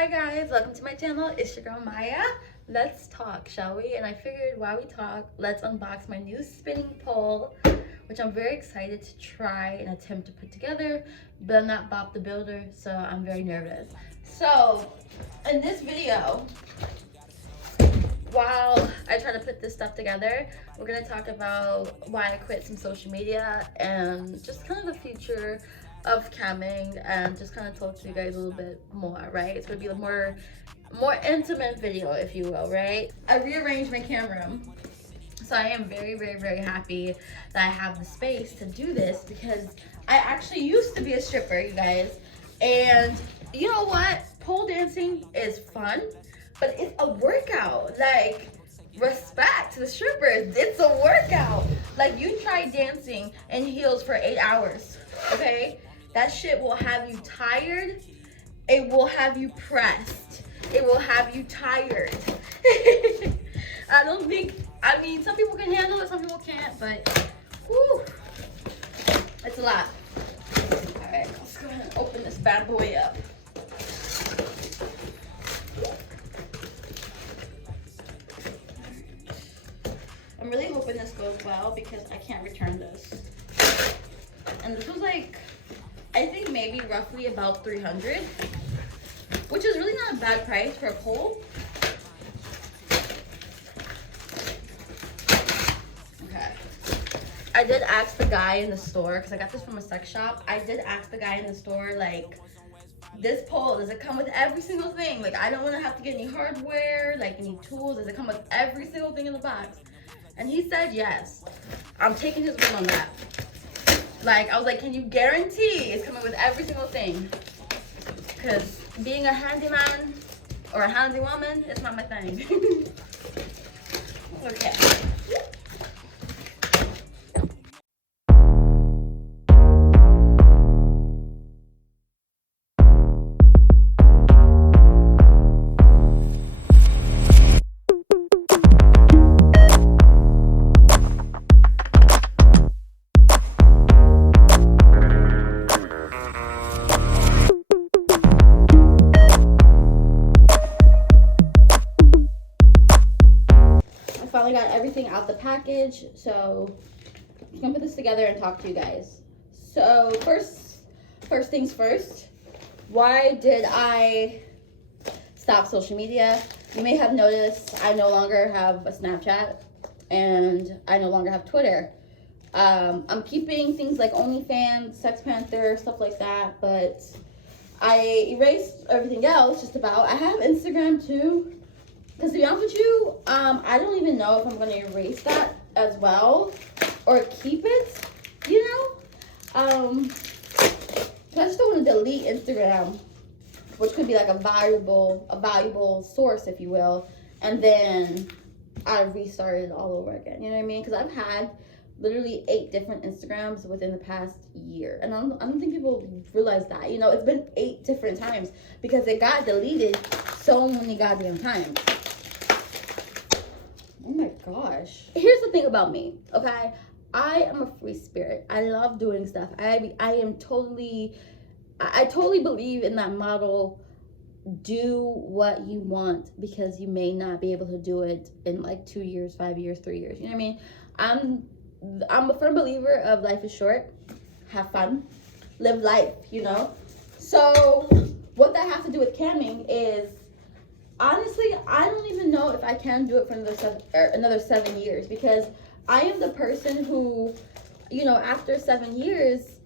Hi guys, welcome to my channel. It's your girl Maya. Let's talk, shall we? And I figured while we talk, let's unbox my new spinning pole, which I'm very excited to try and attempt to put together, but I'm not Bob the Builder, so I'm very nervous. So in this video, while I try to put this stuff together, we're gonna talk about why I quit some social media and just kind of the future of camming, and just kind of talk to you guys a little bit more, right? It's gonna be a more intimate video, if you will, right? I rearranged my camera, so I am very happy that I have the space to do this, because I actually used to be a stripper, you guys, and you know what? Pole dancing is fun, but it's a workout. Like, respect to the strippers, it's a workout. Like, you try dancing in heels for 8 hours, okay? That shit will have you tired. It will have you pressed. It will have you tired. I mean, some people can handle it, some people can't, but whew, it's a lot. All right, let's go ahead and open this bad boy up. I'm really hoping this goes well because I can't return this. And this was like, I think maybe roughly about $300, which is really not a bad price for a pole. Okay. I did ask the guy in the store, because I got this from a sex shop. I did ask the guy in the store, like, this pole, does it come with every single thing? Like, I don't want to have to get any hardware, like any tools. Does it come with every single thing in the box? And he said yes. I'm taking his word on that. Like, I was like, can you guarantee it's coming with every single thing? Because being a handyman or a handy woman, it's not my thing. Okay. Finally got everything out the package, so I'm gonna put this together and talk to you guys. So first things first, why did I stop social media? You may have noticed I no longer have a Snapchat and I no longer have Twitter. I'm keeping things like OnlyFans, Sex Panther, stuff like that, but I erased everything else just about. I have Instagram too. Because to be honest with you, I don't even know if I'm going to erase that as well or keep it, you know? I just don't want to delete Instagram, which could be like a valuable source, if you will. And then I restarted all over again, you know what I mean? Because I've had literally 8 different Instagrams within the past year. And I don't think people realize that. You know, it's been 8 different times because it got deleted so many goddamn times. Oh my gosh. Here's the thing about me, okay? I am a free spirit. I love doing stuff. I totally believe in that motto, do what you want, because you may not be able to do it in like 2 years, 5 years, 3 years. You know what I mean? I'm a firm believer of life is short. Have fun. Live life, you know? So what that has to do with camming is, honestly, I don't even know if I can do it for another 7 years, because I am the person who, you know, after 7 years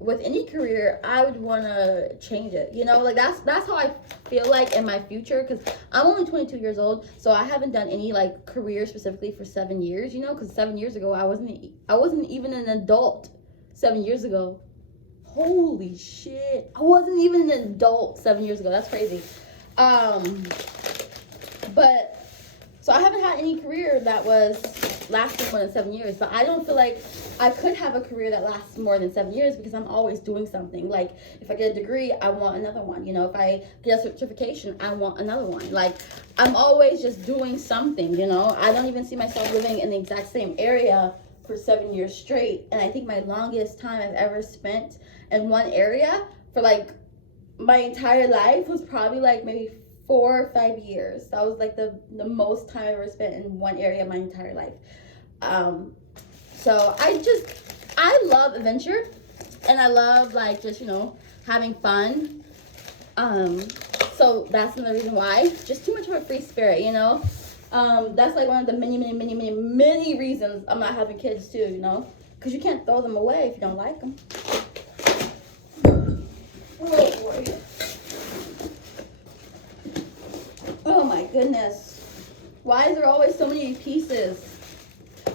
with any career, I would want to change it. You know, like that's how I feel like in my future, because I'm only 22 years old, so I haven't done any like career specifically for 7 years. You know, because 7 years ago I wasn't even an adult. 7 years ago, holy shit, I wasn't even an adult 7 years ago. That's crazy. But so I haven't had any career that was lasting more than 7 years, but I don't feel like I could have a career that lasts more than 7 years, because I'm always doing something. Like, if I get a degree, I want another one. You know, if I get a certification, I want another one. Like, I'm always just doing something, you know? I don't even see myself living in the exact same area for 7 years straight. And I think my longest time I've ever spent in one area for like my entire life was probably like maybe 4 or 5 years. That was like the most time I ever spent in one area my entire life. So I love adventure, and I love like just, you know, having fun. So that's another reason why. Just too much of a free spirit, you know. That's like one of the many reasons I'm not having kids too, you know, because you can't throw them away if you don't like them. Oh boy. Oh my goodness. Why is there always so many pieces?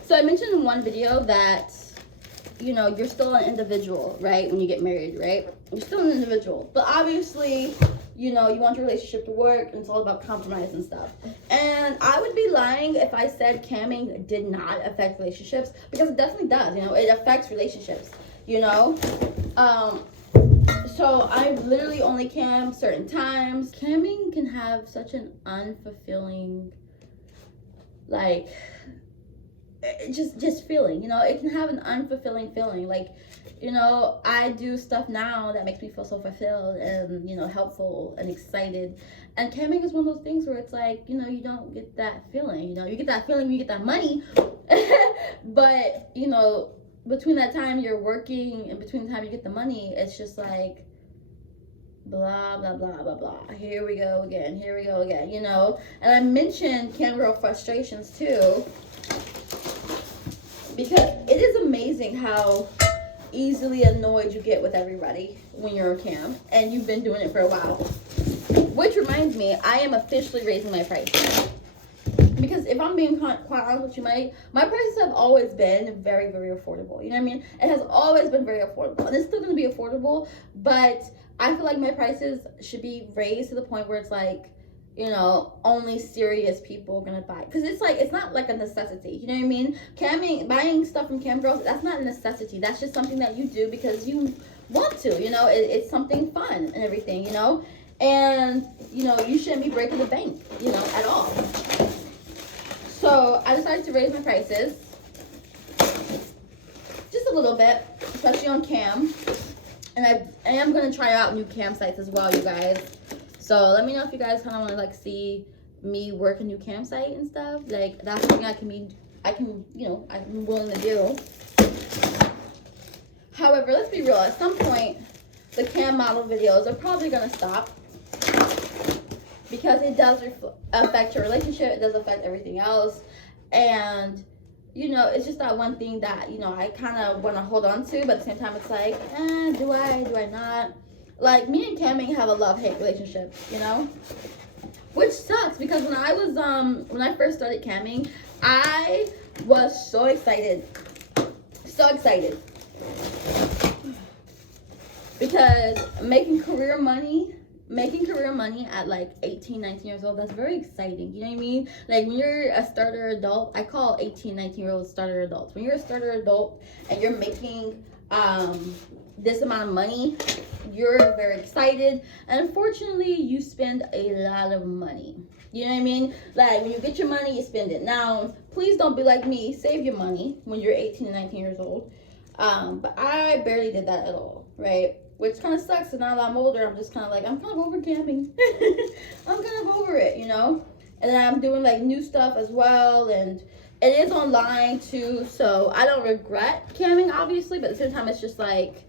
So I mentioned in one video that, you know, you're still an individual, right? When you get married, right? You're still an individual. But obviously, you know, you want your relationship to work, and it's all about compromise and stuff. And I would be lying if I said camming did not affect relationships, because it definitely does, you know, it affects relationships, you know? So I literally only cam certain times. Camming can have such an unfulfilling, like, just feeling, you know, it can have an unfulfilling feeling. Like, you know, I do stuff now that makes me feel so fulfilled and, you know, helpful and excited. And camming is one of those things where it's like, you know, you don't get that feeling. You know, you get that feeling when you get that money. But, you know, between that time you're working and between the time you get the money, it's just like blah blah blah blah blah. Here we go again, you know. And I mentioned CAMGIRL frustrations too, because it is amazing how easily annoyed you get with everybody when you're a cam and you've been doing it for a while. Which reminds me, I am officially raising my prices. Because if I'm being quite honest with you, my prices have always been very, very affordable. You know what I mean? It has always been very affordable. And it's still going to be affordable, but I feel like my prices should be raised to the point where it's like, you know, only serious people are going to buy. Because it's like, it's not like a necessity. You know what I mean? Camming, buying stuff from CAMGIRLs, that's not a necessity. That's just something that you do because you want to, you know? It's something fun and everything, you know? And, you know, you shouldn't be breaking the bank, you know, at all. So I decided to raise my prices just a little bit, especially on cam. And I am going to try out new cam sites as well, you guys. So let me know if you guys kind of want to like see me work a new campsite and stuff. Like, that's something you know, I'm willing to do. However, let's be real, at some point the cam model videos are probably going to stop, because it does affect your relationship, it does affect everything else. And, you know, it's just that one thing that, you know, I kind of want to hold on to, but at the same time it's like, do I not? Like, me and camming have a love-hate relationship, you know? Which sucks, because when I first started camming, I was so excited. So excited. Because making career money at like 18, 19 years old, that's very exciting. You know what I mean? Like, when you're a starter adult, I call 18, 19-year-olds starter adults. When you're a starter adult and you're making this amount of money, you're very excited. And unfortunately, you spend a lot of money. You know what I mean? Like, when you get your money, you spend it. Now, please don't be like me. Save your money when you're 18 and 19 years old. But I barely did that at all, right? Which kind of sucks, and now that I'm older, I'm just kind of like, I'm kind of over camming. I'm kind of over it, you know? And then I'm doing like new stuff as well, and it is online too, so I don't regret camming, obviously, but at the same time, it's just like,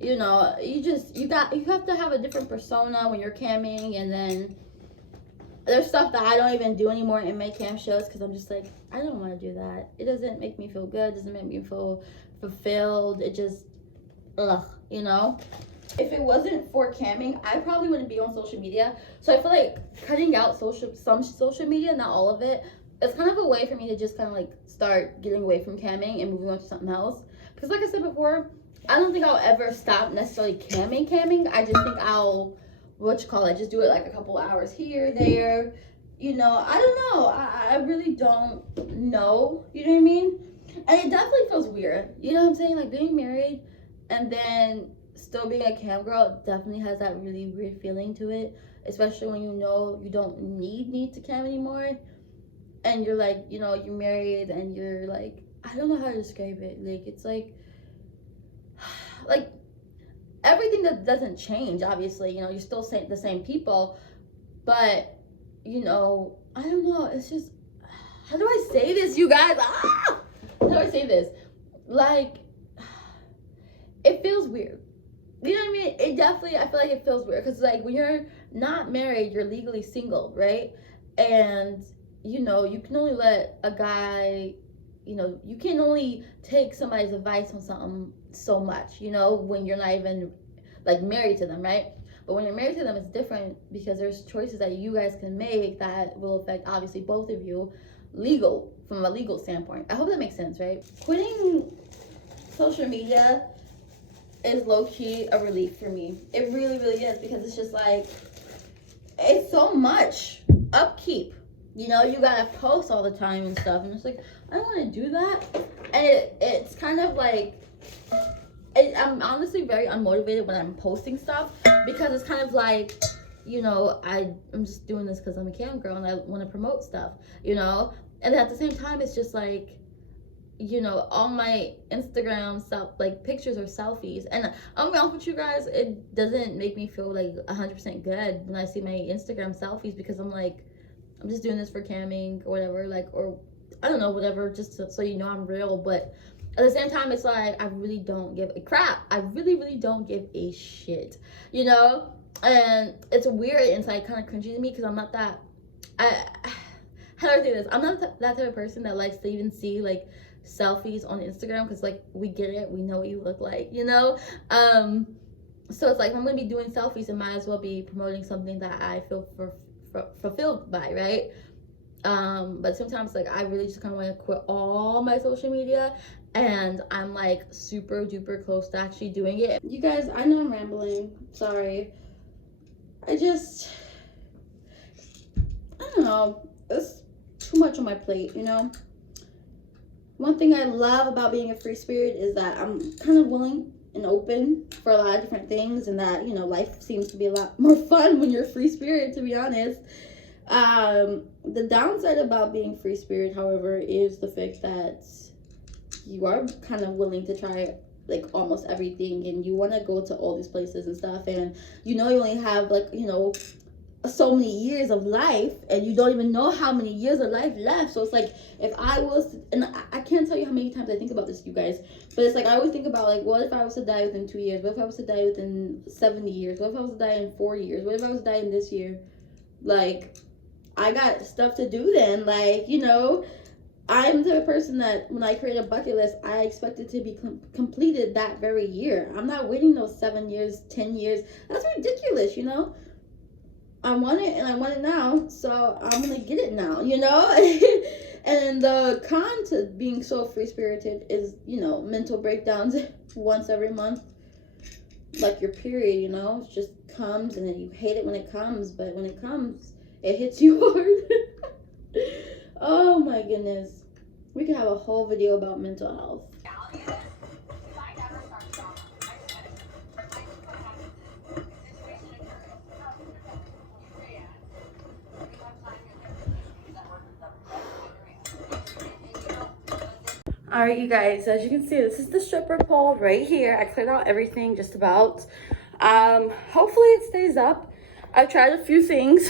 you know, you have to have a different persona when you're camming. And then there's stuff that I don't even do anymore in my cam shows, because I'm just like, I don't want to do that. It doesn't make me feel good, it doesn't make me feel fulfilled. It just, ugh, you know? If it wasn't for camming, I probably wouldn't be on social media. So I feel like cutting out some social media, not all of it, it's kind of a way for me to just kind of like start getting away from camming and moving on to something else. Because like I said before, I don't think I'll ever stop necessarily camming. I just think I'll, just do it like a couple hours here, there. You know, I don't know. I really don't know. You know what I mean? And it definitely feels weird. You know what I'm saying? Like, being married and then still being a cam girl definitely has that really weird feeling to it. Especially when you know you don't need to cam anymore. And you're like, you know, you're married and you're like, I don't know how to describe it. Like, it's like everything that doesn't change, obviously, you know, you're still the same people, but, you know, I don't know, it's just, how do I say this, you guys? How do I say this? Like, it feels weird. You know what I mean? It definitely, I feel like it feels weird, because, like, when you're not married, you're legally single, right? And, you know, you can only let a guy, you know, you can only take somebody's advice on something so much, you know, when you're not even, like, married to them, right? But when you're married to them, it's different, because there's choices that you guys can make that will affect, obviously, both of you, from a legal standpoint. I hope that makes sense, right? Quitting social media is low-key a relief for me. It really, really is, because it's just like, it's so much upkeep. You know, you gotta post all the time and stuff, and it's like, I don't want to do that. And it's kind of like, I'm honestly very unmotivated when I'm posting stuff, because it's kind of like, you know, I'm just doing this because I'm a cam girl and I want to promote stuff, you know. And at the same time, it's just like, you know, all my Instagram like pictures are selfies, and I'm honest with you guys, it doesn't make me feel like 100% good when I see my Instagram selfies, because I'm like, I'm just doing this for camming or whatever, like, or I don't know, whatever, just so you know I'm real. But at the same time, it's like, I really don't give a crap. I really, really don't give a shit, you know. And it's weird, and it's like kind of cringy to me, because I'm not that, how do I say this? I'm not that type of person that likes to even see like selfies on Instagram, because like, we get it, we know what you look like, you know. So it's like, if I'm gonna be doing selfies, it might as well be promoting something that I feel fulfilled by, right? But sometimes, like, I really just kind of want to quit all my social media, and I'm like super duper close to actually doing it. You guys, I know I'm rambling, sorry. I don't know, it's too much on my plate, you know. One thing I love about being a free spirit is that I'm kind of willing and open for a lot of different things, and that, you know, life seems to be a lot more fun when you're a free spirit, to be honest. The downside about being free spirit, however, is the fact that you are kind of willing to try like almost everything, and you want to go to all these places and stuff, and you know, you only have like, you know, so many years of life, and you don't even know how many years of life left. So it's like, if I was, and I can't tell you how many times I think about this, you guys, but it's like, I always think about like, what if I was to die within 2 years? What if I was to die within 70 years? What if I was to die in 4 years? What if I was to die in this year? Like, I got stuff to do then. Like, you know, I'm the person that when I create a bucket list, I expect it to be completed that very year. I'm not waiting those 7 years, 10 years. That's ridiculous, you know. I want it, and I want it now, so I'm gonna get it now, you know. And the con to being so free spirited is, you know, mental breakdowns once every month, like your period, you know. It just comes, and then you hate it when it comes, but when it comes, it hits you hard. Oh my goodness, we could have a whole video about mental health. All right, you guys, as you can see, this is the stripper pole right here. I cleared out everything just about. Hopefully it stays up. I've tried a few things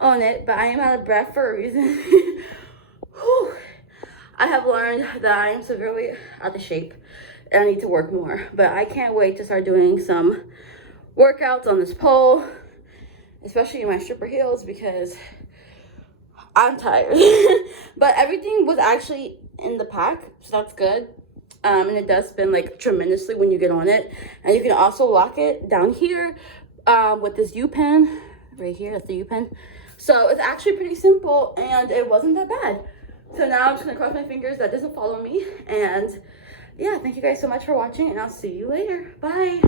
on it, but I am out of breath for a reason. Whew. I have learned that I am severely out of shape, and I need to work more. But I can't wait to start doing some workouts on this pole, especially in my stripper heels, because I'm tired. But everything was actually in the pack, so that's good. And it does spin like tremendously when you get on it. And you can also lock it down here with this U-pin right here. That's the U-pin. So it's actually pretty simple, and it wasn't that bad. So now I'm just gonna cross my fingers that doesn't follow me. And yeah, thank you guys so much for watching, and I'll see you later. Bye.